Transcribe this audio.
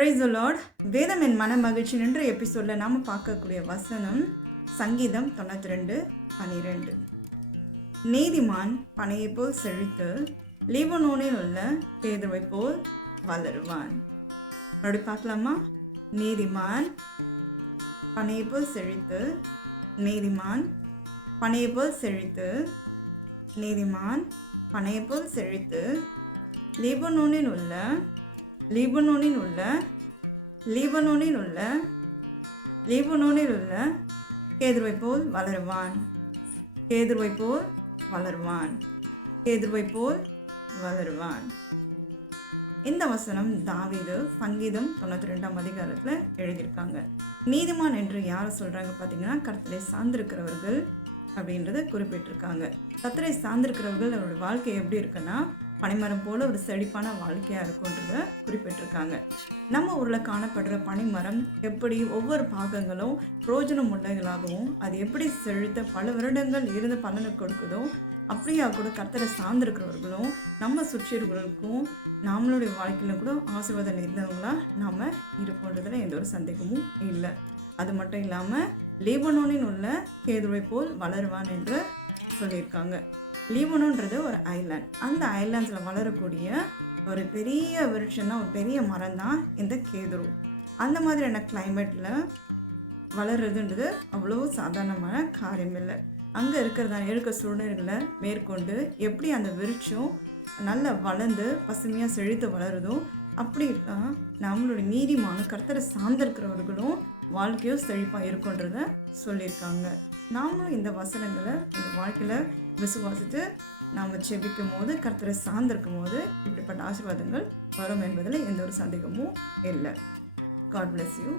Praise the Lord. வேதம் என் மன மகிழ்ச்சி என்ற எபிசோடில் நாம் பார்க்கக்கூடிய வசனம் சங்கீதம் 92:12. நீதிமான் பனையை போல் செழித்து லீபனோனில் உள்ள கேதுருவை போல் வளருவான். அப்படி பார்க்கலாமா? நீதிமான் பனையை போல் செழித்து, நீதிமான் பனையை போல் செழித்து, நீதிமான் பனையை போல் செழித்து லீபனோனில் உள்ள கேதுருவை போல் வளருவான். கேதுருவை போல் வளருவான். கேதுருவை போல் வளருவான். இந்த வசனம் தாவீது சங்கீதம் 92ஆம் அதிகாரத்தில் எழுதியிருக்காங்க. நீதிமான் என்று யாரை சொல்கிறாங்க பார்த்தீங்கன்னா, கர்த்தரை சார்ந்திருக்கிறவர்கள் அப்படின்றத குறிப்பிட்டிருக்காங்க. கர்த்தரை சார்ந்திருக்கிறவர்கள் அவருடைய வாழ்க்கை எப்படி இருக்குன்னா, பனைமரம் போல ஒரு செழிப்பான வாழ்க்கையாக இருக்குன்றத குறிப்பிட்டிருக்காங்க. நம்ம ஊரில் காணப்படுற பனைமரம் எப்படி ஒவ்வொரு பாகங்களும் பிரோஜனம் உள்ளவர்களாகவும் அது எப்படி செழித்த பல வருடங்கள் இருந்து பலனை கொடுக்குதோ, அப்படியா கூட கர்த்தரை சார்ந்திருக்கிறவர்களும் நம்ம சுற்றி இருக்கிறவர்களுக்கும் நம்மளுடைய வாழ்க்கையில் கூட ஆசீர்வாதம் இருந்தவங்களா நாம் இருப்போன்றதுல எந்த ஒரு சந்தேகமும் இல்லை. அது மட்டும் இல்லாமல் லீபனோனில் உள்ள கேதுருவை போல் வளருவான் என்று சொல்லியிருக்காங்க. லீபனோன்றது ஒரு ஐலாண்ட். அந்த ஐலாண்ட்ஸில் வளரக்கூடிய ஒரு பெரிய விருட்சம் தான், ஒரு பெரிய மரம் தான் இந்த கேதுரு. அந்த மாதிரியான கிளைமேட்டில் வளர்றதுன்றது அவ்வளோ சாதாரணமான காரியம் இல்லை. அங்கே இருக்க சூழ்நிலைகளை மேற்கொண்டு எப்படி அந்த விருட்சம் நல்லா வளர்ந்து பசுமையாக செழித்து வளருதோ, அப்படி நம்மளுடைய நீதிமான கர்த்தரை சார்ந்திருக்கிறவர்களும் வாழ்க்கையும் செழிப்பாக இருக்குன்றத சொல்லியிருக்காங்க. நாமளும் இந்த வசனங்களை இந்த வாழ்க்கையில் விசுவாசித்து நாம் செபிக்கும் போது, கர்த்தரை சார்ந்திருக்கும் போது இப்படிப்பட்ட ஆசீர்வாதங்கள் வரும் என்பதில் எந்த ஒரு சந்தேகமும் இல்லை. God bless you.